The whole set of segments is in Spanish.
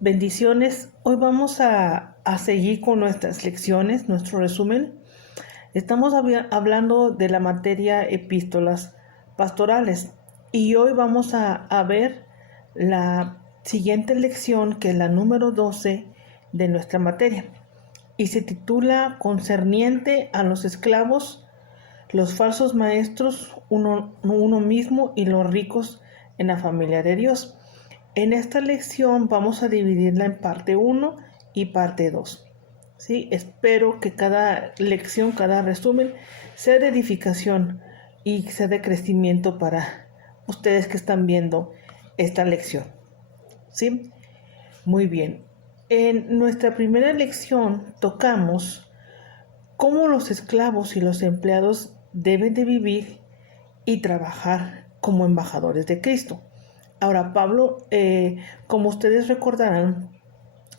Bendiciones. Hoy vamos a seguir con nuestras lecciones, nuestro resumen. Estamos hablando de la materia epístolas pastorales y hoy vamos a ver la siguiente lección, que es la número 12 de nuestra materia, y se titula Concerniente a los esclavos, los falsos maestros, uno mismo y los ricos en la familia de Dios. En esta lección vamos a dividirla en parte 1 y parte 2. ¿Sí? Espero que cada lección, cada resumen, sea de edificación y sea de crecimiento para ustedes que están viendo esta lección. ¿Sí? Muy bien. En nuestra primera lección tocamos cómo los esclavos y los empleados deben de vivir y trabajar como embajadores de Cristo. Ahora, Pablo, como ustedes recordarán,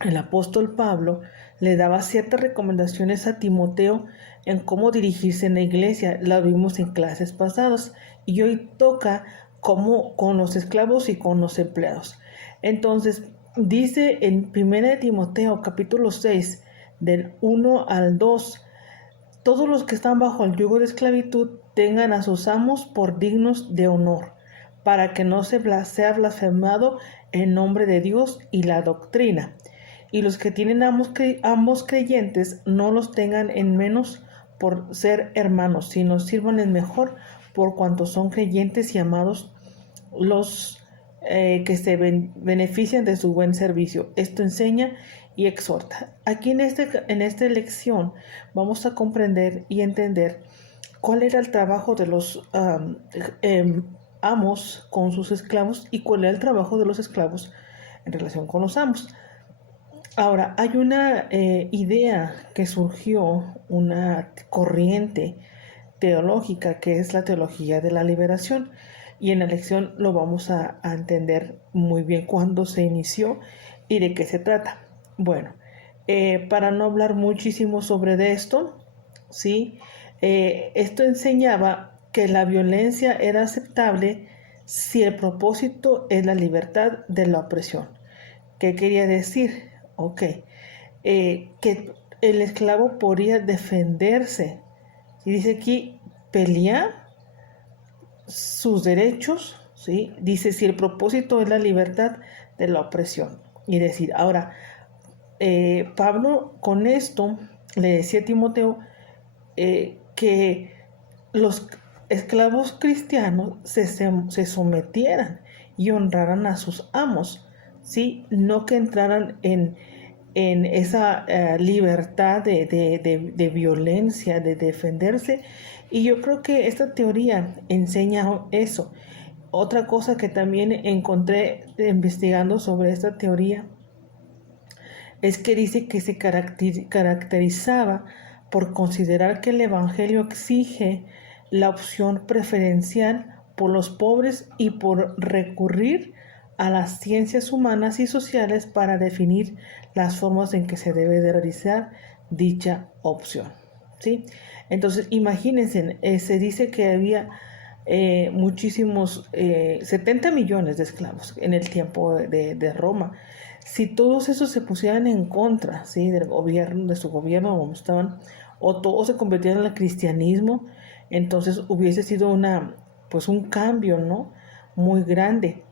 el apóstol Pablo le daba ciertas recomendaciones a Timoteo en cómo dirigirse en la iglesia. La vimos en clases pasadas y hoy toca cómo con los esclavos y con los empleados. Entonces, dice en 1 Timoteo capítulo 6, del 1 al 2, todos los que están bajo el yugo de esclavitud tengan a sus amos por dignos de honor, para que no sea blasfemado el nombre de Dios y la doctrina. Y los que tienen ambos creyentes no los tengan en menos por ser hermanos, sino sirvan en mejor por cuanto son creyentes y amados los que se benefician de su buen servicio. Esto enseña y exhorta. Aquí en esta lección vamos a comprender y entender cuál era el trabajo de los amos con sus esclavos y cuál era el trabajo de los esclavos en relación con los amos. Ahora, hay una idea que surgió, una corriente teológica que es la teología de la liberación, y en la lección lo vamos a entender muy bien cuándo se inició y de qué se trata. Bueno, para no hablar muchísimo sobre esto, ¿sí? Esto enseñaba que la violencia era aceptable si el propósito es la libertad de la opresión. ¿Qué quería decir? Ok, que el esclavo podía defenderse. Y dice aquí, pelear sus derechos, ¿sí? Dice, si el propósito es la libertad de la opresión. Y decir, ahora, Pablo con esto le decía a Timoteo que los esclavos cristianos se sometieran y honraran a sus amos, ¿sí? No que entraran en esa libertad de violencia, de defenderse. Y yo creo que esta teoría enseña eso. Otra cosa que también encontré investigando sobre esta teoría es que dice que se caracterizaba por considerar que el Evangelio exige la opción preferencial por los pobres y por recurrir a las ciencias humanas y sociales para definir las formas en que se debe de realizar dicha opción. ¿Sí? Entonces, imagínense, se dice que había muchísimos, 70 millones de esclavos en el tiempo de Roma. Si todos esos se pusieran en contra, ¿sí? Del gobierno, de su gobierno, como estaban, o todos se convirtieran al cristianismo, entonces hubiese sido pues un cambio, ¿no? Muy grande.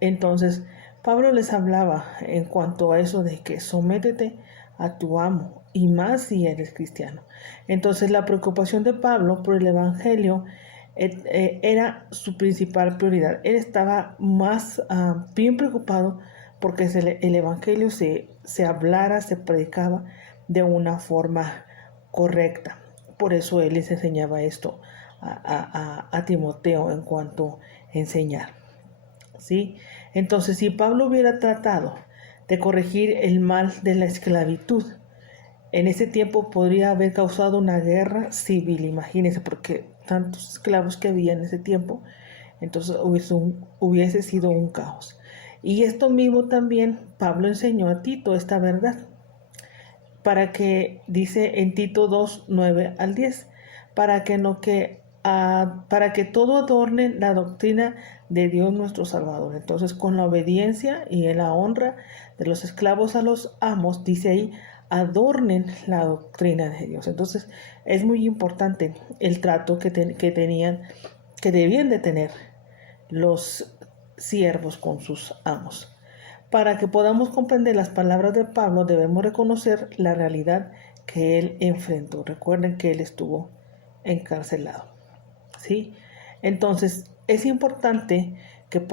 Entonces, Pablo les hablaba en cuanto a eso de que sométete a tu amo, y más si eres cristiano. Entonces, la preocupación de Pablo por el Evangelio era su principal prioridad. Él estaba más bien preocupado porque el Evangelio se hablara, se predicaba de una forma correcta. Por eso él les enseñaba esto a Timoteo en cuanto a enseñar. ¿Sí? Entonces, si Pablo hubiera tratado de corregir el mal de la esclavitud, en ese tiempo podría haber causado una guerra civil, imagínense, porque tantos esclavos que había en ese tiempo, entonces hubiese sido un caos. Y esto mismo también Pablo enseñó a Tito, esta verdad, para que, dice en Tito 2, 9 al 10, para que todo adorne la doctrina de Dios nuestro Salvador. Entonces, con la obediencia y en la honra de los esclavos a los amos, dice ahí, adornen la doctrina de Dios. Entonces, es muy importante el trato que tenían, que debían de tener los siervos con sus amos. Para que podamos comprender las palabras de Pablo, debemos reconocer la realidad que él enfrentó. Recuerden que él estuvo encarcelado, ¿sí? Entonces, es importante que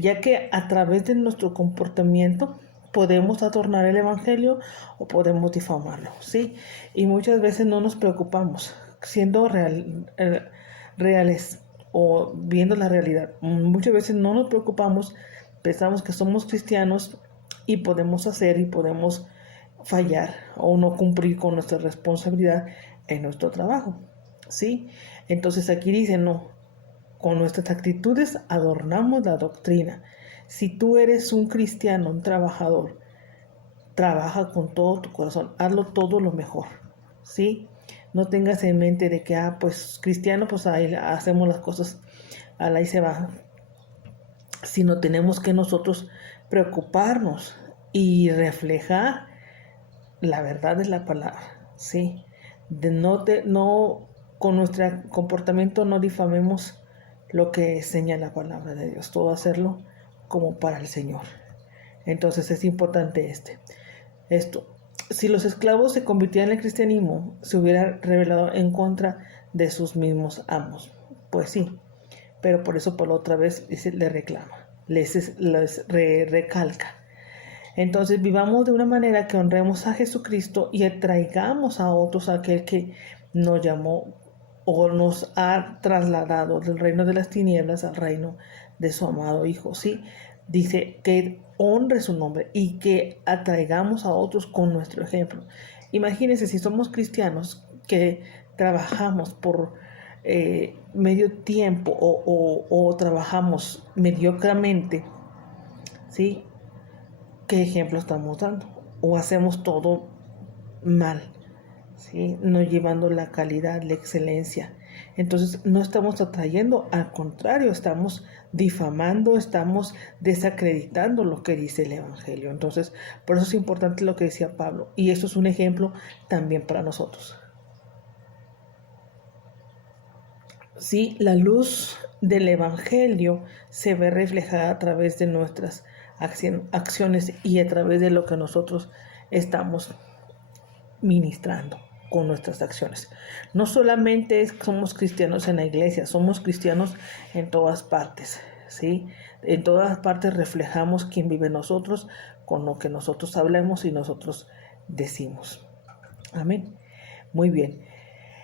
ya que a través de nuestro comportamiento podemos adornar el evangelio o podemos difamarlo, ¿sí? Y muchas veces no nos preocupamos, siendo reales o viendo la realidad. Muchas veces no nos preocupamos, pensamos que somos cristianos y podemos hacer y podemos fallar o no cumplir con nuestra responsabilidad en nuestro trabajo, ¿sí? Entonces aquí dice, no, con nuestras actitudes adornamos la doctrina. Si tú eres un cristiano, un trabajador, trabaja con todo tu corazón, hazlo todo lo mejor, ¿sí? No tengas en mente de que, pues cristiano, pues ahí hacemos las cosas, ahí se va. Sino tenemos que nosotros preocuparnos y reflejar la verdad de la palabra, ¿sí? No, con nuestro comportamiento no difamemos lo que enseña la palabra de Dios, todo hacerlo como para el Señor. Entonces es importante esto. Si los esclavos se convirtieran en el cristianismo, se hubiera rebelado en contra de sus mismos amos. Pues sí, pero por eso por otra vez le reclama, les recalca. Entonces vivamos de una manera que honremos a Jesucristo y atraigamos a otros a aquel que nos llamó o nos ha trasladado del reino de las tinieblas al reino de su amado Hijo. Sí, dice que honre su nombre y que atraigamos a otros con nuestro ejemplo. Imagínense si somos cristianos que trabajamos por medio tiempo o trabajamos mediocremente, ¿sí? ¿Qué ejemplo estamos dando? O hacemos todo mal, ¿sí? No llevando la calidad, la excelencia. Entonces no estamos atrayendo, al contrario, estamos difamando, estamos desacreditando lo que dice el Evangelio. Entonces, por eso es importante lo que decía Pablo. Y esto es un ejemplo también para nosotros. Sí, la luz del Evangelio se ve reflejada a través de nuestras acciones y a través de lo que nosotros estamos ministrando con nuestras acciones. No solamente somos cristianos en la iglesia, somos cristianos en todas partes, ¿sí? En todas partes reflejamos quién vive en nosotros con lo que nosotros hablemos y nosotros decimos. Amén. Muy bien.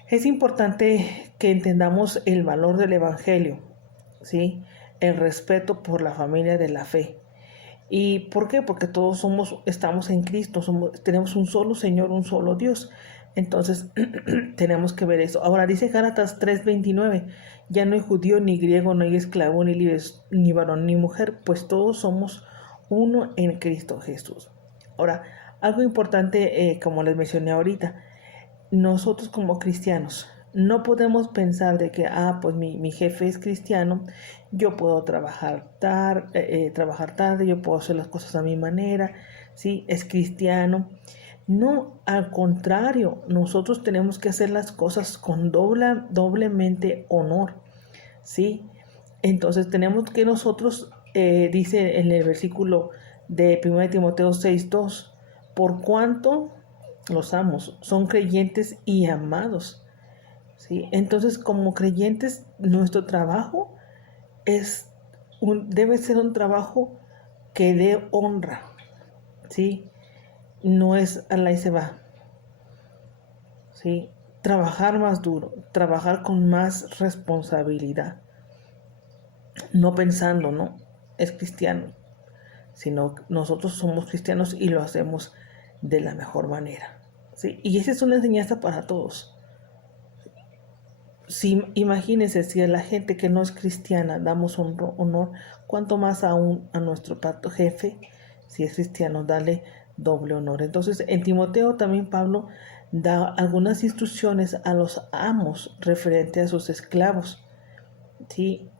Es importante que entendamos el valor del Evangelio, ¿sí? El respeto por la familia de la fe. ¿Y por qué? Porque todos estamos en Cristo, tenemos un solo Señor, un solo Dios. Entonces, tenemos que ver eso. Ahora dice Gálatas 3:29, ya no hay judío ni griego, no hay esclavo, ni libre, ni varón, ni mujer, pues todos somos uno en Cristo Jesús. Ahora, algo importante, como les mencioné ahorita, nosotros como cristianos no podemos pensar de que, pues mi jefe es cristiano, yo puedo trabajar tarde, yo puedo hacer las cosas a mi manera, ¿sí? Es cristiano. No, al contrario, nosotros tenemos que hacer las cosas con doblemente honor, ¿sí? Entonces tenemos que nosotros, dice en el versículo de 1 Timoteo 6:2, por cuanto los amos son creyentes y amados, ¿sí? Entonces, como creyentes, nuestro trabajo debe ser un trabajo que dé honra, ¿sí? No es a la y se va, ¿sí? Trabajar más duro, trabajar con más responsabilidad, no pensando, ¿no? Es cristiano, sino nosotros somos cristianos y lo hacemos de la mejor manera, ¿sí? Y esa es una enseñanza para todos. Si imagínense, si a la gente que no es cristiana damos honor, cuanto más aún a nuestro pato jefe, si es cristiano, dale doble honor. Entonces, en Timoteo también Pablo da algunas instrucciones a los amos referente a sus esclavos, ¿sí?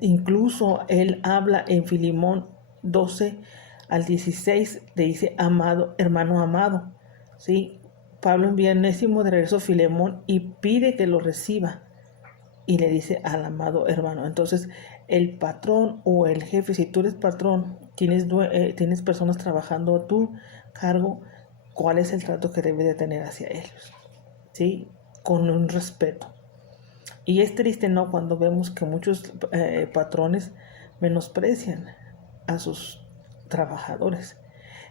Incluso él habla en Filemón 12 al 16, le dice amado, hermano amado, ¿sí? Pablo envía enésimo de regreso a Filemón y pide que lo reciba y le dice al amado hermano. Entonces, el patrón o el jefe, si tú eres patrón, tienes personas trabajando a tu cargo, ¿cuál es el trato que debes de tener hacia ellos? ¿Sí? Con un respeto. Y es triste, ¿no?, cuando vemos que muchos patrones menosprecian a sus trabajadores.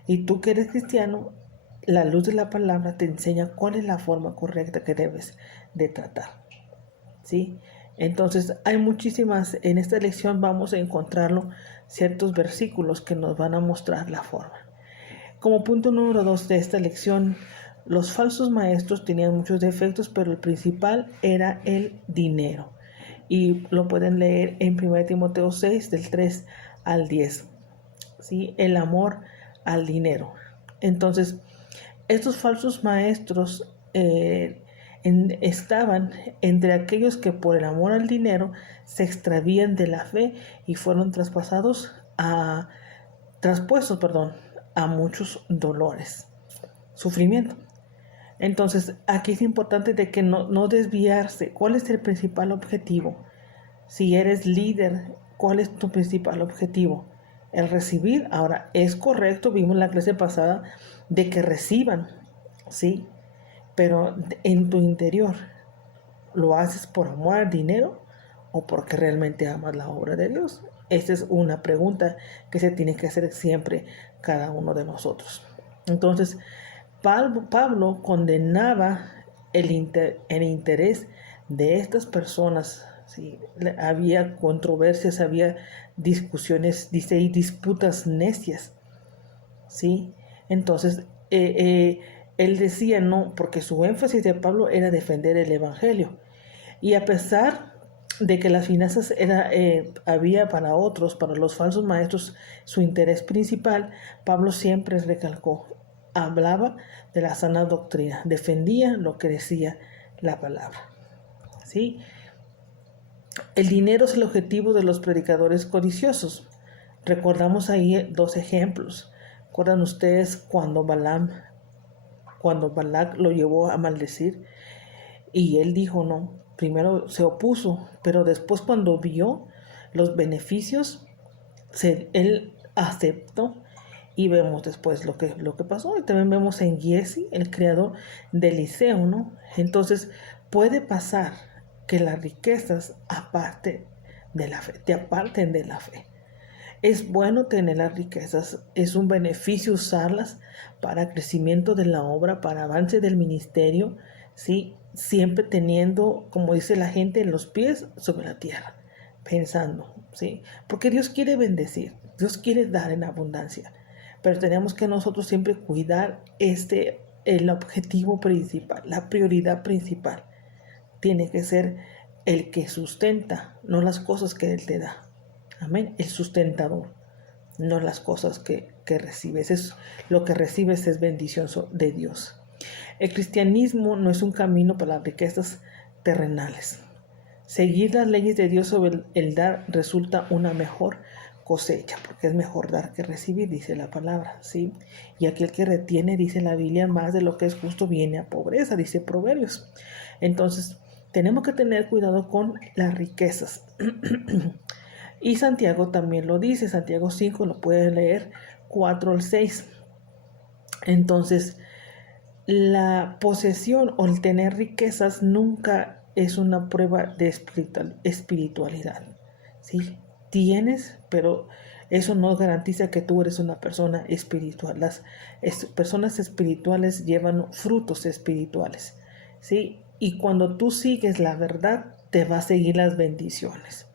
Y tú que eres cristiano, la luz de la palabra te enseña cuál es la forma correcta que debes de tratar, ¿sí? Entonces hay muchísimas, en esta lección vamos a encontrarlo, ciertos versículos que nos van a mostrar la forma. Como punto número 2 de esta lección, los falsos maestros tenían muchos defectos, pero el principal era el dinero. Y lo pueden leer en 1 Timoteo 6, del 3 al 10. ¿Sí? El amor al dinero. Entonces, estos falsos maestros estaban entre aquellos que por el amor al dinero se extravían de la fe y fueron traspuestos a muchos dolores, sufrimiento. Entonces, aquí es importante de que no desviarse. ¿Cuál es el principal objetivo? Si eres líder, ¿cuál es tu principal objetivo? El recibir. Ahora, es correcto, vimos en la clase pasada, de que reciban, ¿sí? Pero en tu interior, ¿lo haces por amor al dinero o porque realmente amas la obra de Dios? Esta es una pregunta que se tiene que hacer siempre cada uno de nosotros. Entonces, Pablo condenaba el interés de estas personas. ¿Sí? Había controversias, había discusiones, dice, y disputas necias, ¿sí? Entonces, él decía no, porque su énfasis de Pablo era defender el evangelio. Y a pesar de que las finanzas había para otros, para los falsos maestros, su interés principal, Pablo siempre recalcó, hablaba de la sana doctrina, defendía lo que decía la palabra, ¿sí? El dinero es el objetivo de los predicadores codiciosos. Recordamos ahí dos ejemplos. ¿Recuerdan ustedes cuando Balac lo llevó a maldecir? Y él dijo no, primero se opuso, pero después cuando vio los beneficios, él aceptó. Y vemos después lo que pasó. Y también vemos en Giesi, el creador de Eliseo, ¿no? Entonces, puede pasar que las riquezas aparte de la fe, te aparten de la fe. Es bueno tener las riquezas, es un beneficio usarlas para crecimiento de la obra, para avance del ministerio, ¿sí? Siempre teniendo, como dice la gente, los pies sobre la tierra, pensando, ¿sí? Porque Dios quiere bendecir, Dios quiere dar en abundancia, pero tenemos que nosotros siempre cuidar el objetivo principal, la prioridad principal. Tiene que ser el que sustenta, no las cosas que Él te da. Amén. El sustentador, no las cosas que recibes. Lo que recibes es bendición de Dios. El cristianismo no es un camino para las riquezas terrenales. Seguir las leyes de Dios sobre el dar resulta una mejor cosecha, porque es mejor dar que recibir, dice la palabra, ¿sí? Y aquel que retiene, dice la Biblia, más de lo que es justo viene a pobreza, dice Proverbios. Entonces, tenemos que tener cuidado con las riquezas. Y Santiago también lo dice, Santiago 5, lo pueden leer, 4 al 6. Entonces, la posesión o el tener riquezas nunca es una prueba de espiritualidad, ¿sí? Tienes, pero eso no garantiza que tú eres una persona espiritual. Las personas espirituales llevan frutos espirituales, ¿sí? Y cuando tú sigues la verdad, te va a seguir las bendiciones.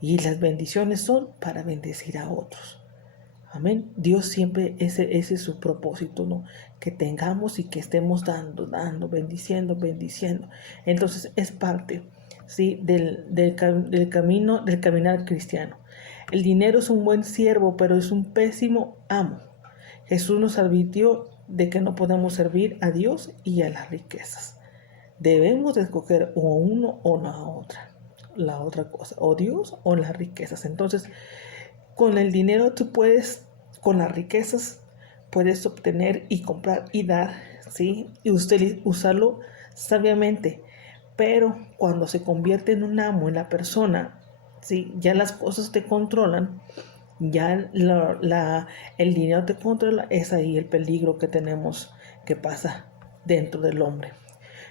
Y las bendiciones son para bendecir a otros. Amén. Dios siempre, ese es su propósito, ¿no? Que tengamos y que estemos dando, bendiciendo. Entonces es parte, ¿sí? del caminar cristiano. El dinero es un buen siervo, pero es un pésimo amo. Jesús nos advirtió de que no podemos servir a Dios y a las riquezas. Debemos de escoger o uno o la otra. la otra cosa, o Dios o las riquezas. Entonces, con el dinero tú puedes, con las riquezas, puedes obtener y comprar y dar, ¿sí? Y usarlo sabiamente. Pero cuando se convierte en un amo en la persona, ¿sí? Ya las cosas te controlan, ya el dinero te controla, es ahí el peligro que tenemos que pasa dentro del hombre.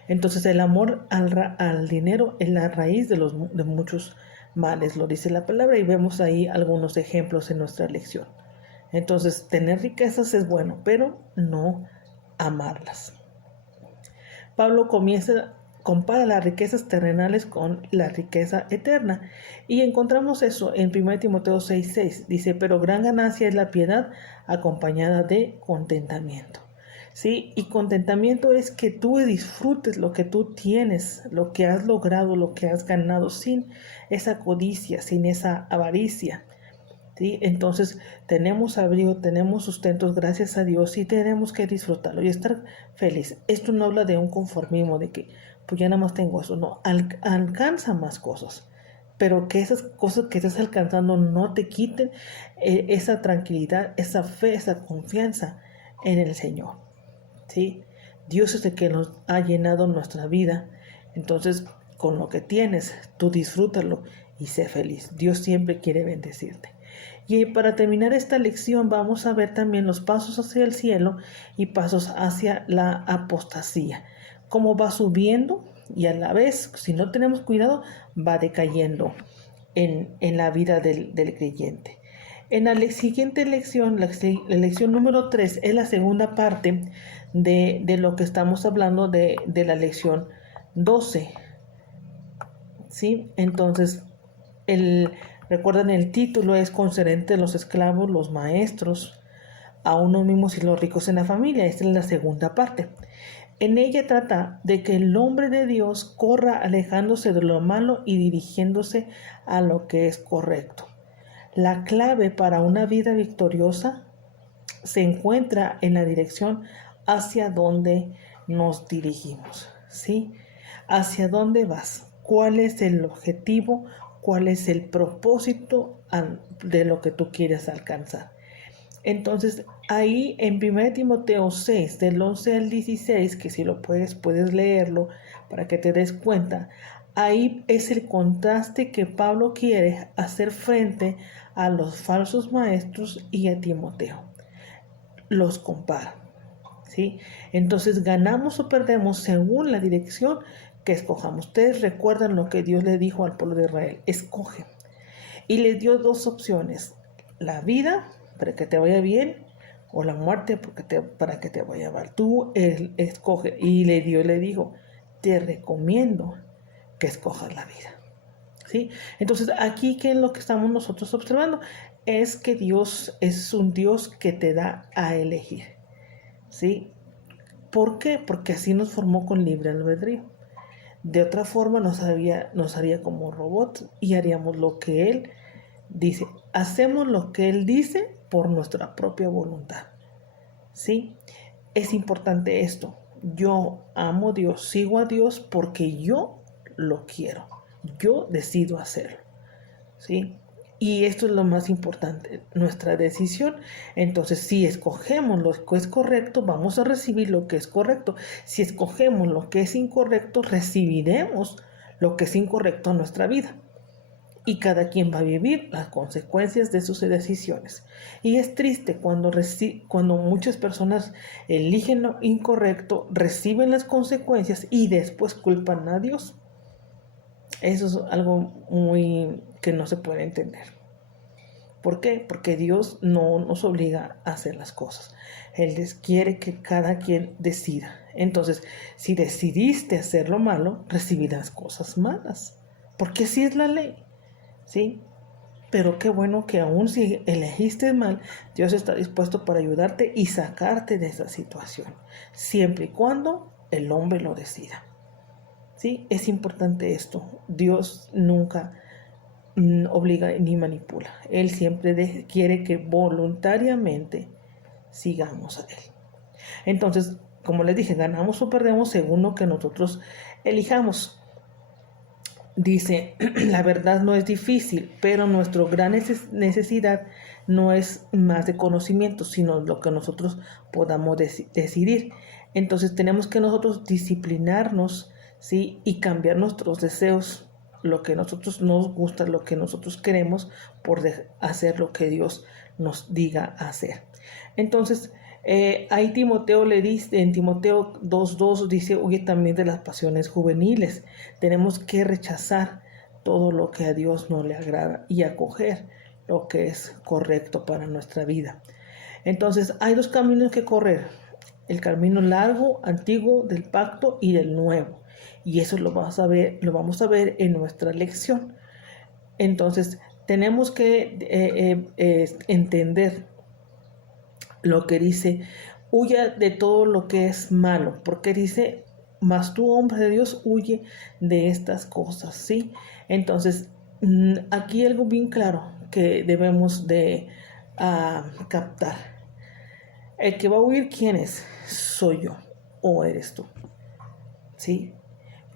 Entonces el amor al dinero es la raíz de muchos males, lo dice la palabra, y vemos ahí algunos ejemplos en nuestra lección. Entonces tener riquezas es bueno, pero no amarlas. Pablo compara las riquezas terrenales con la riqueza eterna. Y encontramos eso en 1 Timoteo 6:6. Dice, pero gran ganancia es la piedad acompañada de contentamiento. ¿Sí? Y contentamiento es que tú disfrutes lo que tú tienes, lo que has logrado, lo que has ganado, sin esa codicia, sin esa avaricia. ¿Sí? Entonces tenemos abrigo, tenemos sustentos, gracias a Dios, y tenemos que disfrutarlo y estar feliz. Esto no habla de un conformismo, de que pues ya nada más tengo eso, no, alcanza más cosas, pero que esas cosas que estás alcanzando no te quiten esa tranquilidad, esa fe, esa confianza en el Señor. ¿Sí? Dios es el que nos ha llenado nuestra vida, entonces con lo que tienes, tú disfrútalo y sé feliz. Dios siempre quiere bendecirte. Y para terminar esta lección vamos a ver también los pasos hacia el cielo y pasos hacia la apostasía. Cómo va subiendo y a la vez, si no tenemos cuidado, va decayendo en la vida del creyente. En la siguiente lección, la lección número 3, es la segunda parte de lo que estamos hablando de la lección 12. ¿Sí? Entonces, recuerden, el título es concerniente a los esclavos, los maestros, a unos mismos y los ricos en la familia. Esta es la segunda parte. En ella trata de que el hombre de Dios corra alejándose de lo malo y dirigiéndose a lo que es correcto. La clave para una vida victoriosa se encuentra en la dirección hacia donde nos dirigimos, ¿sí? ¿Hacia dónde vas? ¿Cuál es el objetivo? ¿Cuál es el propósito de lo que tú quieres alcanzar? Entonces, ahí en 1 Timoteo 6, del 11 al 16, que si lo puedes leerlo para que te des cuenta, ahí es el contraste que Pablo quiere hacer frente a los falsos maestros y a Timoteo. Los compara, ¿sí? Entonces, ganamos o perdemos según la dirección que escojamos. Ustedes recuerdan lo que Dios le dijo al pueblo de Israel: escoge. Y le dio dos opciones: la vida, para que te vaya bien, o la muerte, para que te vaya mal. Tú escoge. Y le dijo, te recomiendo que escojas la vida. ¿Sí? Entonces, aquí, ¿qué es lo que estamos nosotros observando? Es que Dios es un Dios que te da a elegir. ¿Sí? ¿Por qué? Porque así nos formó con libre albedrío. De otra forma nos haría como robots y haríamos lo que Él dice. Hacemos lo que Él dice por nuestra propia voluntad. ¿Sí? Es importante esto. Yo amo a Dios, sigo a Dios porque yo lo quiero. Yo decido hacerlo. ¿Sí? Y esto es lo más importante, nuestra decisión. Entonces, si escogemos lo que es correcto, vamos a recibir lo que es correcto. Si escogemos lo que es incorrecto, recibiremos lo que es incorrecto en nuestra vida. Y cada quien va a vivir las consecuencias de sus decisiones. Y es triste cuando muchas personas eligen lo incorrecto, reciben las consecuencias y después culpan a Dios. Eso es algo muy que no se puede entender. ¿Por qué? Porque Dios no nos obliga a hacer las cosas. Él quiere que cada quien decida. Entonces, si decidiste hacer lo malo, recibirás cosas malas. Porque así es la ley. ¿Sí? Pero qué bueno que aún si elegiste mal, Dios está dispuesto para ayudarte y sacarte de esa situación. Siempre y cuando el hombre lo decida. ¿Sí? Es importante esto. Dios nunca obliga ni manipula. Él siempre quiere que voluntariamente sigamos a Él. Entonces, como les dije, ganamos o perdemos según lo que nosotros elijamos. dice, la verdad no es difícil, pero nuestra gran necesidad no es más de conocimiento, sino lo que nosotros podamos decidir. Entonces tenemos que nosotros disciplinarnos, ¿sí? Y cambiar nuestros deseos, lo que nosotros nos gusta, lo que nosotros queremos, por hacer lo que Dios nos diga hacer. Entonces, ahí Timoteo le dice, en Timoteo 2:2 dice, huye también de las pasiones juveniles. Tenemos que rechazar todo lo que a Dios no le agrada y acoger lo que es correcto para nuestra vida. Entonces, hay dos caminos que correr: el camino largo, antiguo, del pacto, y del nuevo. Y eso lo vamos a ver en nuestra lección. Entonces, tenemos que entender lo que dice, huya de todo lo que es malo, porque dice, mas tú, hombre de Dios, huye de estas cosas, ¿sí? Entonces, aquí algo bien claro que debemos de captar. El que va a huir, ¿quién es? Soy yo o eres tú, ¿sí?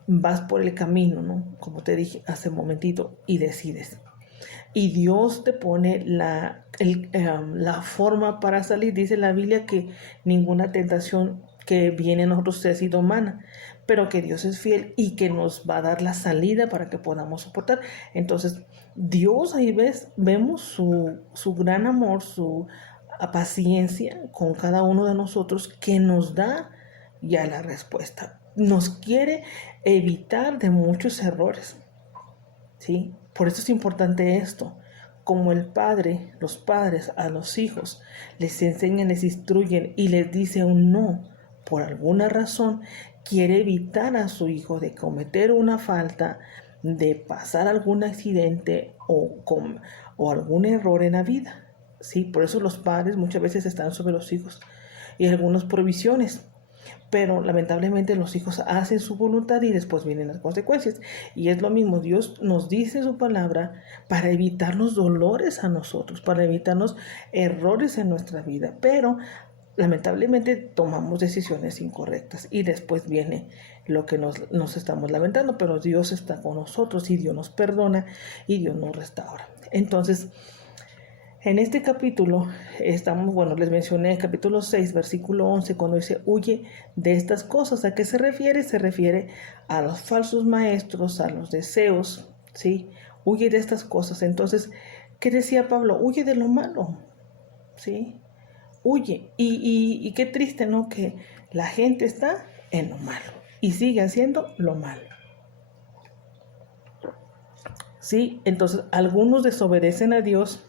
Vas por el camino, ¿no? Como te dije hace un momentito, y decides. Y Dios te pone la forma para salir. Dice la Biblia que ninguna tentación que viene a nosotros sea sido humana, pero que Dios es fiel y que nos va a dar la salida para que podamos soportar. Entonces, Dios, ahí vemos su gran amor, su paciencia con cada uno de nosotros, que nos da ya la respuesta. Nos quiere evitar de muchos errores, ¿sí? Por eso es importante esto. Como los padres a los hijos les enseñan, les instruyen y les dicen un no, por alguna razón quiere evitar a su hijo de cometer una falta, de pasar algún accidente o algún error en la vida, ¿sí? Por eso los padres muchas veces están sobre los hijos y algunas provisiones. Pero lamentablemente los hijos hacen su voluntad y después vienen las consecuencias. Y es lo mismo, Dios nos dice su palabra para evitarnos dolores a nosotros, para evitarnos errores en nuestra vida. Pero lamentablemente tomamos decisiones incorrectas y después viene lo que nos estamos lamentando. Pero Dios está con nosotros y Dios nos perdona y Dios nos restaura. Entonces, en este capítulo les mencioné el capítulo 6, versículo 11, cuando dice, huye de estas cosas. ¿A qué se refiere? Se refiere a los falsos maestros, a los deseos, ¿sí? Huye de estas cosas. Entonces, ¿qué decía Pablo? Huye de lo malo, ¿sí? Huye. Y qué triste, ¿no? Que la gente está en lo malo y sigue haciendo lo malo, ¿sí? Entonces, algunos desobedecen a Dios,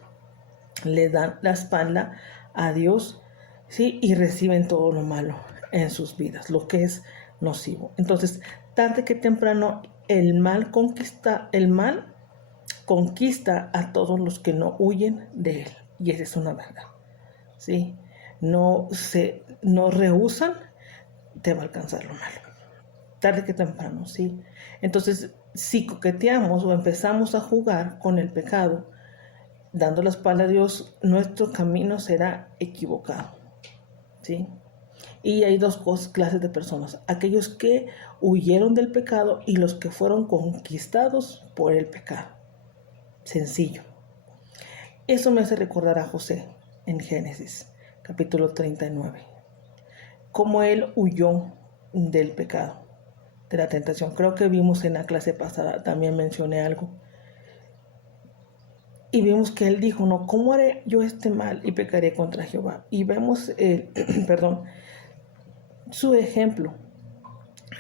le dan la espalda a Dios, ¿sí? Y reciben todo lo malo en sus vidas, lo que es nocivo. Entonces, tarde que temprano, el mal conquista a todos los que no huyen de él. Y esa es una verdad, ¿sí? No rehusan, te va a alcanzar lo malo. Tarde que temprano, ¿sí? Entonces, si coqueteamos o empezamos a jugar con el pecado, dando la espalda a Dios, nuestro camino será equivocado, ¿sí? Y hay dos clases de personas: aquellos que huyeron del pecado y los que fueron conquistados por el pecado. Sencillo. Eso me hace recordar a José en Génesis, capítulo 39. Cómo él huyó del pecado, de la tentación. Creo que vimos en la clase pasada, también mencioné algo. Y vimos que él dijo, no, ¿cómo haré yo este mal y pecaré contra Jehová? Y vemos, su ejemplo.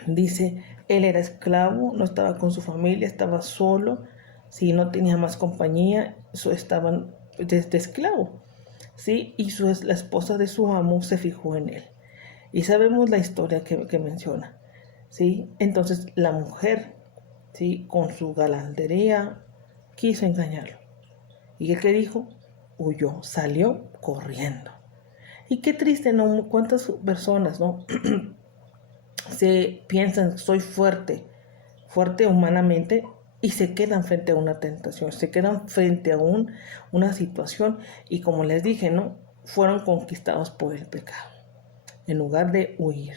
Dice, él era esclavo, no estaba con su familia, estaba solo, ¿sí? No tenía más compañía, estaban desde esclavo, ¿sí? Y la esposa de su amo se fijó en él. Y sabemos la historia que menciona, ¿sí? Entonces la mujer, ¿sí? Con su galantería quiso engañarlo. ¿Y él qué dijo? Huyó, salió corriendo. Y qué triste, ¿no? Cuántas personas, ¿no? Se piensan, soy fuerte humanamente, y se quedan frente a una tentación, se quedan frente a una situación, y como les dije, ¿no? Fueron conquistados por el pecado, en lugar de huir.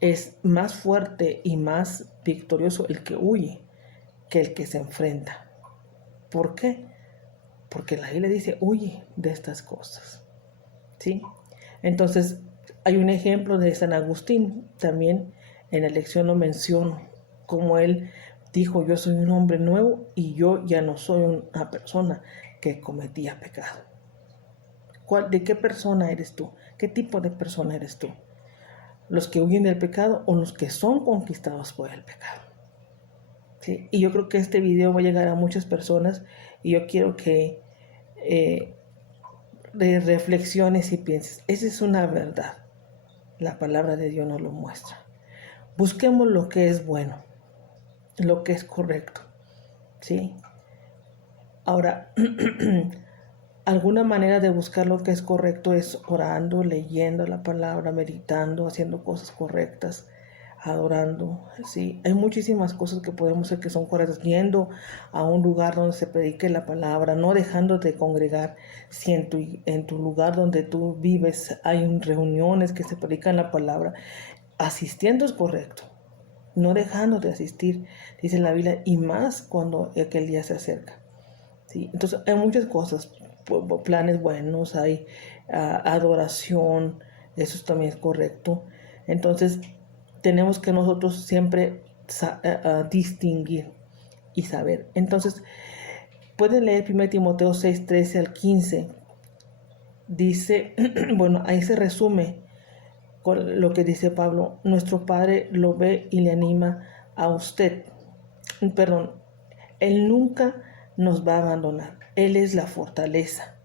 Es más fuerte y más victorioso el que huye que el que se enfrenta. ¿Por qué? Porque la Biblia dice, huye de estas cosas. ¿Sí? Entonces, hay un ejemplo de San Agustín, también en la lección lo menciono, como él dijo, yo soy un hombre nuevo y yo ya no soy una persona que cometía pecado. ¿De qué persona eres tú? ¿Qué tipo de persona eres tú? ¿Los que huyen del pecado o los que son conquistados por el pecado? ¿Sí? Y yo creo que este video va a llegar a muchas personas y yo quiero que reflexiones y pienses, esa es una verdad. La palabra de Dios nos lo muestra. Busquemos lo que es bueno, lo que es correcto, ¿sí? Ahora, alguna manera de buscar lo que es correcto es orando, leyendo la palabra, meditando, haciendo cosas correctas, adorando, ¿sí? Hay muchísimas cosas que podemos hacer que son correctas, yendo a un lugar donde se predique la palabra, no dejando de congregar. Si en tu lugar donde tú vives hay reuniones que se predican la palabra, asistiendo es correcto, no dejando de asistir, dice la Biblia, y más cuando aquel día se acerca. ¿Sí? Entonces hay muchas cosas, planes buenos, hay adoración, eso también es correcto. Entonces tenemos que nosotros siempre distinguir y saber. Entonces pueden leer 1 Timoteo 6, 13 al 15. Dice, bueno, ahí se resume con lo que dice Pablo. Nuestro Padre lo ve y le anima a usted. Perdón, Él nunca nos va a abandonar. Él es la fortaleza,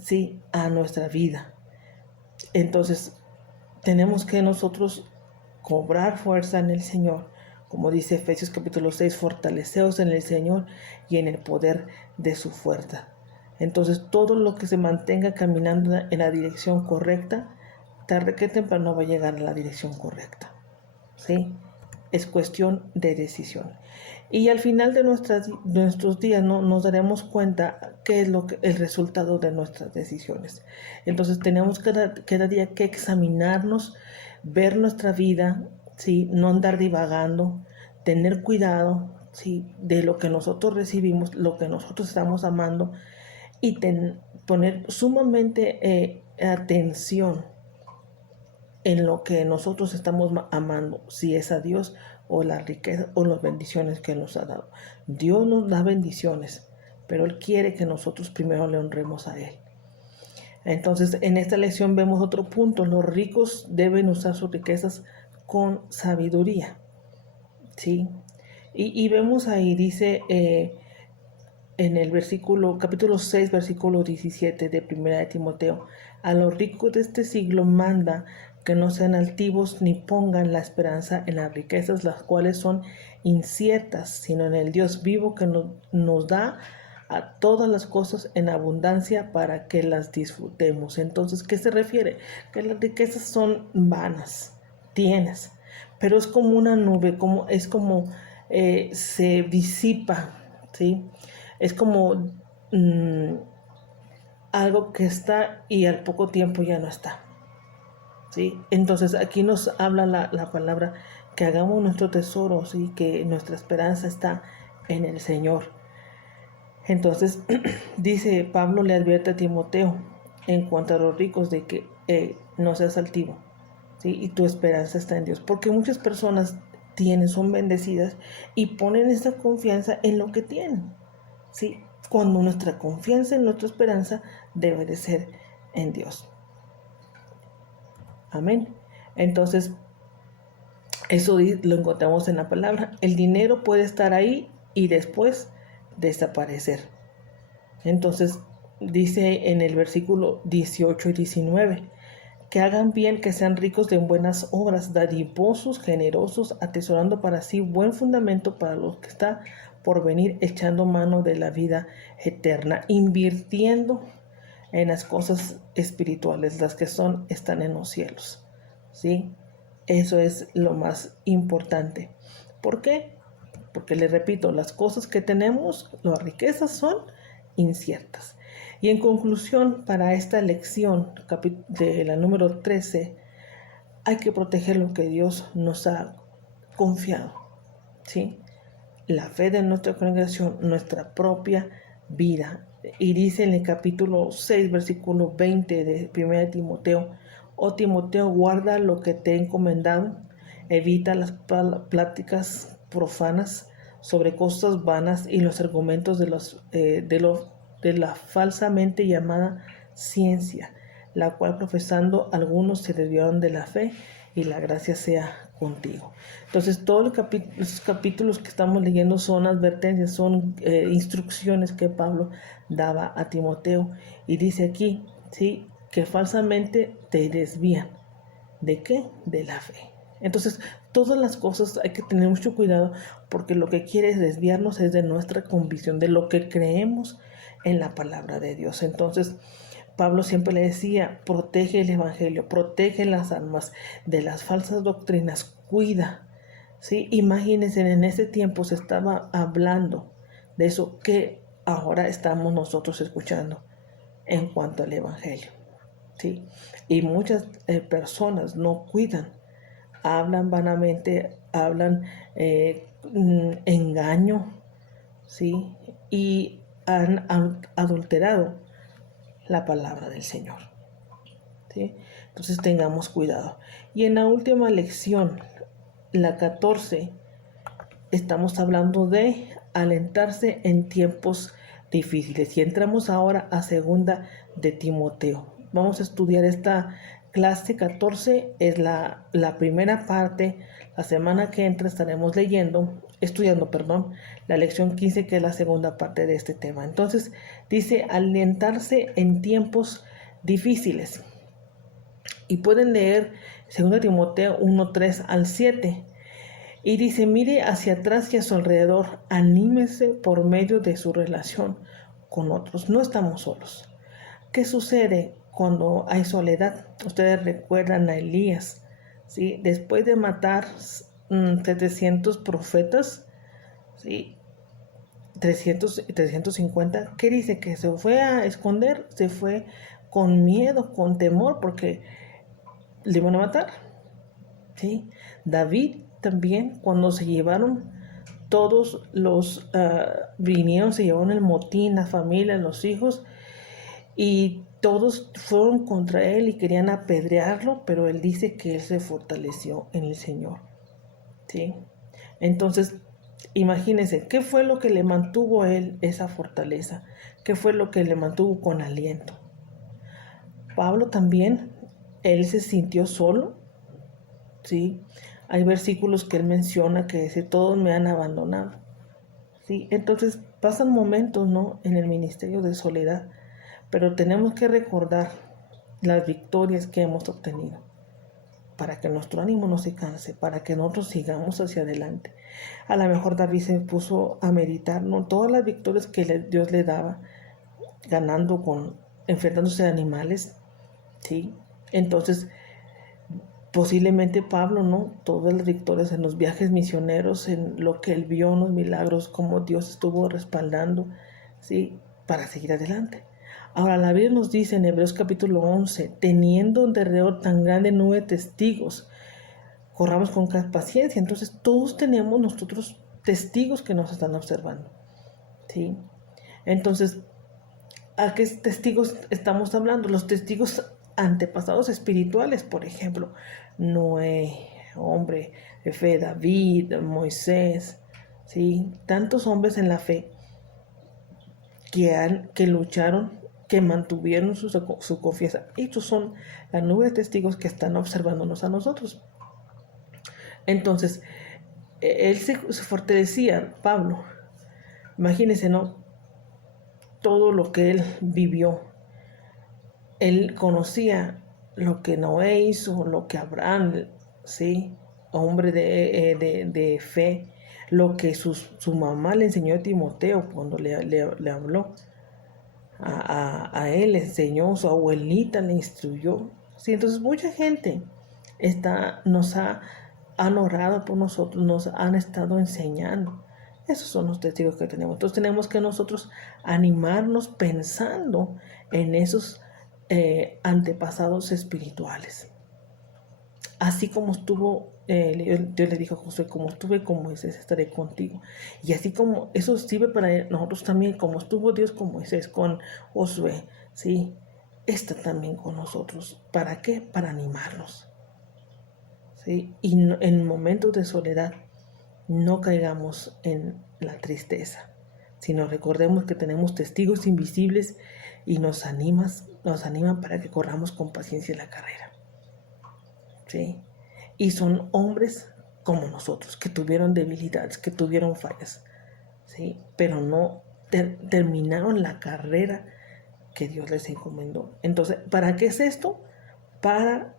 ¿sí?, a nuestra vida. Entonces, tenemos que nosotros cobrar fuerza en el Señor. Como dice Efesios capítulo 6, fortaleceos en el Señor y en el poder de su fuerza. Entonces, todo lo que se mantenga caminando en la dirección correcta, tarde que temprano va a llegar a la dirección correcta. ¿Sí? Es cuestión de decisión. Y al final de nuestros días nos daremos cuenta qué es el resultado de nuestras decisiones. Entonces tenemos cada día que examinarnos, ver nuestra vida, ¿sí?, no andar divagando, tener cuidado, ¿sí?, de lo que nosotros recibimos, lo que nosotros estamos amando, y poner sumamente atención en lo que nosotros estamos amando, si es a Dios o la riqueza o las bendiciones que Él nos ha dado. Dios nos da bendiciones, pero Él quiere que nosotros primero le honremos a Él. Entonces, en esta lección vemos otro punto. Los ricos deben usar sus riquezas con sabiduría, ¿sí? Y vemos ahí, dice en el capítulo 6, versículo 17 de 1 Timoteo, a los ricos de este siglo manda que no sean altivos ni pongan la esperanza en las riquezas, las cuales son inciertas, sino en el Dios vivo que nos da a todas las cosas en abundancia para que las disfrutemos. Entonces, ¿qué se refiere? Que las riquezas son vanas, tienes, pero es como una nube, se disipa, ¿sí? Es como algo que está y al poco tiempo ya no está, ¿sí? Entonces aquí nos habla la palabra que hagamos nuestro tesoro, ¿sí?, que nuestra esperanza está en el Señor. Entonces dice Pablo, le advierte a Timoteo en cuanto a los ricos de que no seas altivo, ¿sí?, y tu esperanza está en Dios, porque muchas personas son bendecidas y ponen esa confianza en lo que tienen, ¿sí?, cuando nuestra confianza y nuestra esperanza debe de ser en Dios. Amén. Entonces, eso lo encontramos en la palabra. El dinero puede estar ahí y después desaparecer. Entonces, dice en el versículo 18 y 19, que hagan bien, que sean ricos en buenas obras, dadivosos, generosos, atesorando para sí buen fundamento para los que está por venir, echando mano de la vida eterna, invirtiendo en las cosas espirituales, las que están en los cielos, ¿sí? Eso es lo más importante. ¿Por qué? Porque les repito, las cosas que tenemos, las riquezas, son inciertas. Y en conclusión, para esta lección de la número 13, hay que proteger lo que Dios nos ha confiado, ¿sí? la fe de nuestra congregación, nuestra propia vida. Y dice en el capítulo 6, versículo 20 de 1 Timoteo: oh Timoteo, guarda lo que te he encomendado, evita las pláticas profanas sobre cosas vanas y los argumentos de la falsamente llamada ciencia, la cual profesando algunos se desviaron de la fe, y la gracia sea contigo. Entonces todos los capítulos que estamos leyendo son advertencias, son instrucciones que Pablo daba a Timoteo, y dice aquí, ¿sí?, que falsamente te desvían. ¿De qué? De la fe. Entonces, todas las cosas hay que tener mucho cuidado, porque lo que quiere es desviarnos es de nuestra convicción, de lo que creemos en la palabra de Dios. Entonces, Pablo siempre le decía: protege el evangelio, protege las almas de las falsas doctrinas, cuida. ¿Sí? Imagínense, en ese tiempo se estaba hablando de eso que ahora estamos nosotros escuchando en cuanto al evangelio. ¿Sí? Y muchas personas no cuidan, hablan vanamente, hablan engaño, ¿sí? Y han adulterado la palabra del Señor, ¿sí? Entonces tengamos cuidado. Y en la última lección, la 14, estamos hablando de alentarse en tiempos difíciles. Y entramos ahora a segunda de Timoteo. Vamos a estudiar esta clase 14, es la primera parte. La semana que entra estaremos estudiando, la lección 15, que es la segunda parte de este tema. Entonces dice: alentarse en tiempos difíciles. Y pueden leer 2 Timoteo 1, 3 al 7. Y dice: mire hacia atrás y a su alrededor, anímese por medio de su relación con otros. No estamos solos. ¿Qué sucede cuando hay soledad? Ustedes recuerdan a Elías, ¿sí? Después de matar 700 profetas, ¿sí?, 300 y 350, ¿qué dice? Que se fue a esconder, se fue con miedo, con temor, porque le iban a matar, ¿sí? David también, cuando se llevaron todos los, vinieron, se llevaron el motín, la familia, los hijos, y todos fueron contra él y querían apedrearlo, pero él dice que él se fortaleció en el Señor, ¿sí? Entonces, imagínense, ¿qué fue lo que le mantuvo a él esa fortaleza? ¿Qué fue lo que le mantuvo con aliento? Pablo también, él se sintió solo, ¿sí? Hay versículos que él menciona que dice: todos me han abandonado, ¿sí? Entonces pasan momentos, ¿no?, en el ministerio de soledad, pero tenemos que recordar las victorias que hemos obtenido, para que nuestro ánimo no se canse, para que nosotros sigamos hacia adelante. A lo mejor David se puso a meditar, ¿no?, todas las victorias que Dios le daba, enfrentándose a animales, ¿sí? Entonces, posiblemente Pablo, ¿no?, todas las victorias en los viajes misioneros, en lo que él vio, en los milagros, cómo Dios estuvo respaldando, ¿sí?, para seguir adelante. Ahora, la Biblia nos dice en Hebreos capítulo 11: teniendo un alrededor tan grande nube de testigos, corramos con paciencia. Entonces, todos tenemos nosotros testigos que nos están observando, ¿sí? Entonces, ¿a qué testigos estamos hablando? Los testigos antepasados espirituales, por ejemplo, Noé, hombre de fe, David, Moisés, ¿sí? Tantos hombres en la fe que lucharon, que mantuvieron su confianza. Estos son la nube de testigos que están observándonos a nosotros. Entonces, él se fortalecía, Pablo. Imagínense, ¿no?, todo lo que él vivió. Él conocía lo que Noé hizo, lo que Abraham, ¿sí?, hombre de fe, lo que su mamá le enseñó a Timoteo cuando le habló. A él le enseñó, su abuelita le instruyó, ¿sí? Entonces mucha gente han orado por nosotros, nos han estado enseñando. Esos son los testigos que tenemos. Entonces tenemos que nosotros animarnos pensando en esos antepasados espirituales. Así como estuvo, Dios le dijo a Josué, como estuve con Moisés, estaré contigo. Y así como eso sirve para nosotros también, como estuvo Dios con Moisés, con Josué, ¿sí? Está también con nosotros. ¿Para qué? Para animarnos, ¿sí? Y en momentos de soledad no caigamos en la tristeza, sino recordemos que tenemos testigos invisibles y nos animan para que corramos con paciencia la carrera, ¿sí? Y son hombres como nosotros, que tuvieron debilidades, que tuvieron fallas, ¿sí? Pero no terminaron la carrera que Dios les encomendó. Entonces, ¿para qué es esto? Para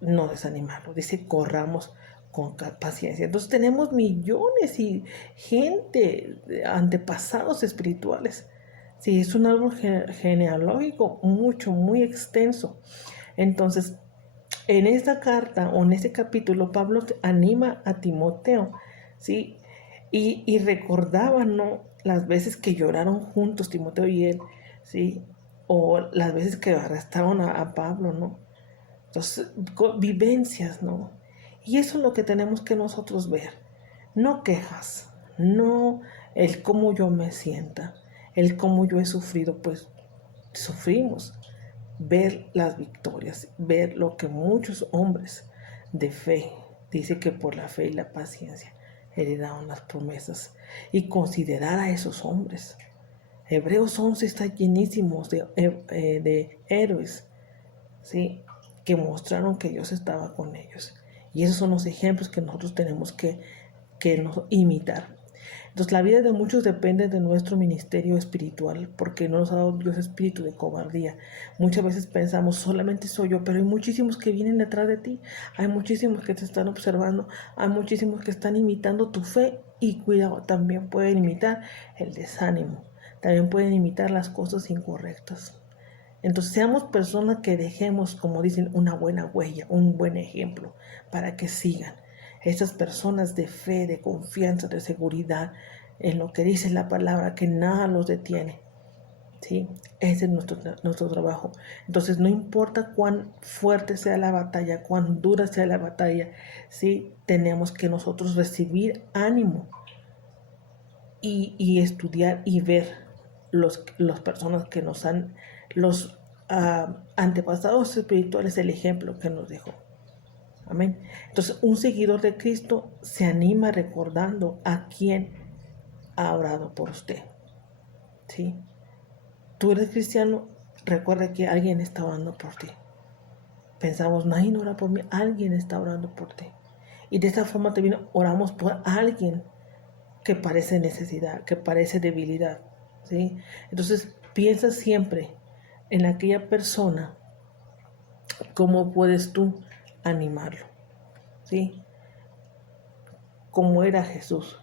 no desanimarlo. Dice, corramos con paciencia. Entonces tenemos millones y gente, antepasados espirituales. Sí, es un árbol genealógico muy extenso. Entonces, en esta carta o en este capítulo, Pablo anima a Timoteo, ¿sí? Y recordaba, ¿no? Las veces que lloraron juntos Timoteo y él, ¿sí? O las veces que arrestaron a Pablo, ¿no? Entonces, vivencias, ¿no? Y eso es lo que tenemos que nosotros ver. No quejas, no el cómo yo me sienta, el cómo yo he sufrido, pues sufrimos. Ver las victorias, ver lo que muchos hombres de fe, dice que por la fe y la paciencia heredaron las promesas, y considerar a esos hombres. Hebreos 11 está llenísimo de héroes, ¿sí? Que mostraron que Dios estaba con ellos. Y esos son los ejemplos que nosotros tenemos que imitar. Entonces la vida de muchos depende de nuestro ministerio espiritual, porque no nos ha dado Dios espíritu de cobardía. Muchas veces pensamos, solamente soy yo, pero hay muchísimos que vienen detrás de ti, hay muchísimos que te están observando, hay muchísimos que están imitando tu fe, y cuidado, también pueden imitar el desánimo, también pueden imitar las cosas incorrectas. Entonces seamos personas que dejemos, como dicen, una buena huella, un buen ejemplo, para que sigan. Estas personas de fe, de confianza, de seguridad en lo que dice la palabra, que nada los detiene, ¿sí? Ese es nuestro trabajo. Entonces no importa cuán fuerte sea la batalla, cuán dura sea la batalla, ¿sí? Tenemos que nosotros recibir ánimo y estudiar y ver las personas que nos han, los antepasados espirituales, el ejemplo que nos dejó. Amén. Entonces, un seguidor de Cristo se anima recordando a quien ha orado por usted. ¿Sí? Tú eres cristiano, recuerda que alguien está orando por ti. Pensamos, nadie ora por mí, alguien está orando por ti. Y de esta forma también oramos por alguien que parece necesidad, que parece debilidad, ¿sí? Entonces, piensa siempre en aquella persona, cómo puedes tú animarlo, ¿sí? Como era Jesús.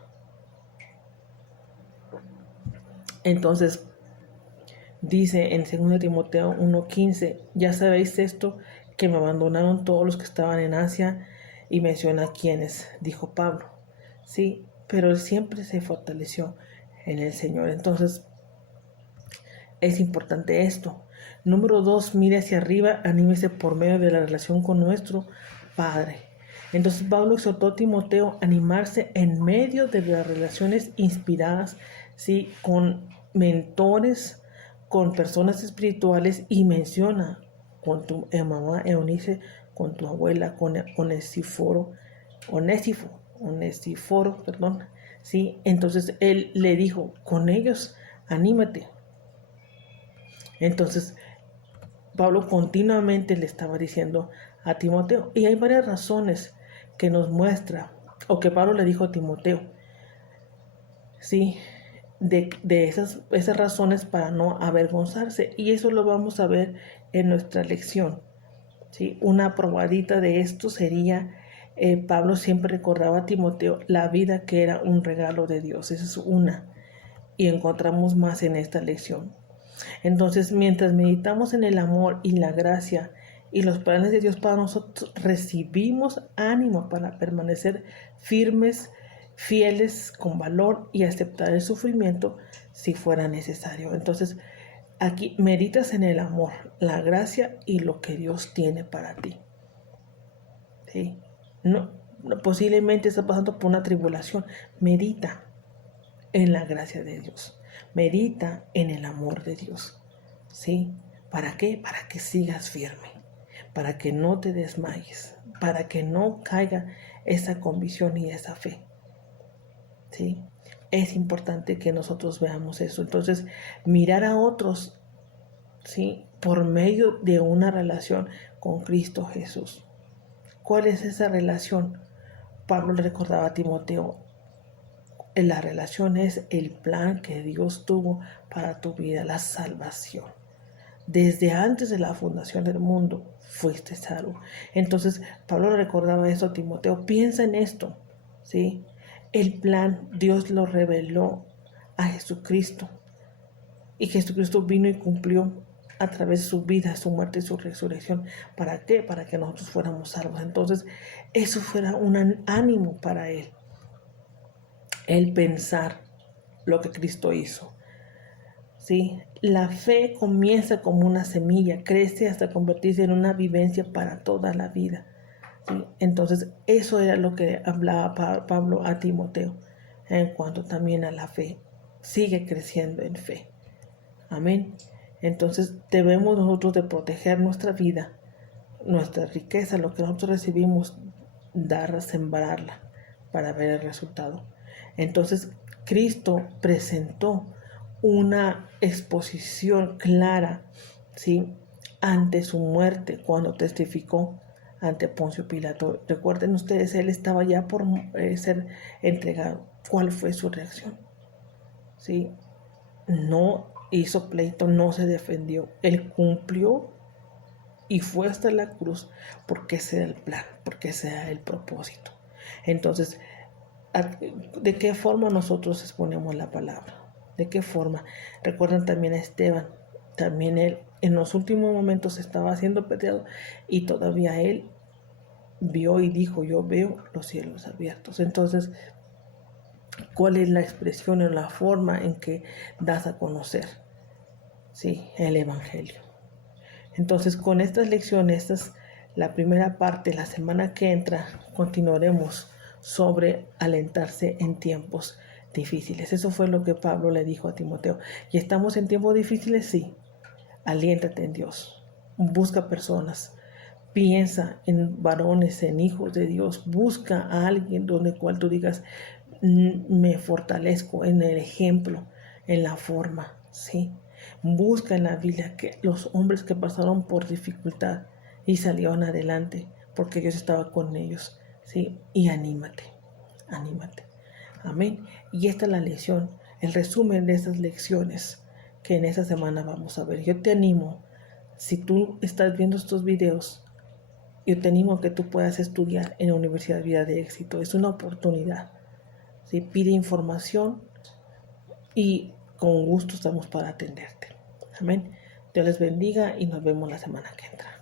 Entonces, dice en 2 Timoteo 1:15, ya sabéis esto, que me abandonaron todos los que estaban en Asia, y menciona quiénes, dijo Pablo, ¿sí? Pero él siempre se fortaleció en el Señor. Entonces, es importante esto. Número 2, mire hacia arriba, anímese por medio de la relación con nuestro Padre. Entonces Pablo exhortó a Timoteo a animarse en medio de las relaciones inspiradas, ¿sí? Con mentores, con personas espirituales, y menciona con tu mamá Eunice, con tu abuela, con Onesíforo, perdón, ¿sí? Entonces él le dijo, con ellos anímate. Entonces, Pablo continuamente le estaba diciendo a Timoteo, y hay varias razones que nos muestra, o que Pablo le dijo a Timoteo, ¿sí? De esas razones para no avergonzarse, y eso lo vamos a ver en nuestra lección, ¿sí? Una probadita de esto sería, Pablo siempre recordaba a Timoteo la vida que era un regalo de Dios. Esa es una, y encontramos más en esta lección. Entonces, mientras meditamos en el amor y la gracia y los planes de Dios para nosotros, recibimos ánimo para permanecer firmes, fieles, con valor, y aceptar el sufrimiento si fuera necesario. Entonces, aquí meditas en el amor, la gracia y lo que Dios tiene para ti. ¿sí? Posiblemente estás pasando por una tribulación. Medita en la gracia de Dios. Medita en el amor de Dios. ¿Sí? ¿Para qué? Para que sigas firme. Para que no te desmayes. Para que no caiga esa convicción y esa fe. ¿Sí? Es importante que nosotros veamos eso. Entonces, mirar a otros, ¿sí? Por medio de una relación con Cristo Jesús. ¿Cuál es esa relación? Pablo le recordaba a Timoteo, la relación es el plan que Dios tuvo para tu vida, la salvación. Desde antes de la fundación del mundo fuiste salvo. Entonces, Pablo le recordaba eso a Timoteo. Piensa en esto, ¿sí? El plan, Dios lo reveló a Jesucristo. Y Jesucristo vino y cumplió a través de su vida, su muerte y su resurrección. ¿Para qué? Para que nosotros fuéramos salvos. Entonces, eso fuera un ánimo para él. El pensar lo que Cristo hizo. ¿Sí? La fe comienza como una semilla, crece hasta convertirse en una vivencia para toda la vida. ¿Sí? Entonces, eso era lo que hablaba Pablo a Timoteo en cuanto también a la fe. Sigue creciendo en fe. Amén. Entonces, debemos nosotros de proteger nuestra vida, nuestra riqueza, lo que nosotros recibimos, darla, sembrarla para ver el resultado. Entonces, Cristo presentó una exposición clara, ¿sí? Ante su muerte, cuando testificó ante Poncio Pilato. Recuerden ustedes, él estaba ya por ser entregado. ¿Cuál fue su reacción? ¿Sí? No hizo pleito, no se defendió. Él cumplió y fue hasta la cruz porque ese era el plan, porque ese era el propósito. Entonces, ¿de qué forma nosotros exponemos la palabra? ¿De qué forma? Recuerdan también a Esteban. También él en los últimos momentos estaba siendo apedreado y todavía él vio y dijo, yo veo los cielos abiertos. Entonces, ¿cuál es la expresión o la forma en que das a conocer? Sí, el Evangelio. Entonces, con estas lecciones, esta es la primera parte. La semana que entra continuaremos sobre alentarse en tiempos difíciles. Eso fue lo que Pablo le dijo a Timoteo. ¿Y estamos en tiempos difíciles? Sí. Aliéntate en Dios. Busca personas. Piensa en varones, en hijos de Dios. Busca a alguien donde cual tú digas, me fortalezco en el ejemplo, en la forma, ¿sí? Busca en la Biblia que los hombres que pasaron por dificultad y salieron adelante porque Dios estaba con ellos, ¿sí? Y anímate. Amén. Y esta es la lección, el resumen de esas lecciones que en esta semana vamos a ver. Yo te animo, si tú estás viendo estos videos, yo te animo a que tú puedas estudiar en la Universidad Vida de Éxito. Es una oportunidad. ¿Sí? Pide información y con gusto estamos para atenderte. Amén. Dios les bendiga y nos vemos la semana que entra.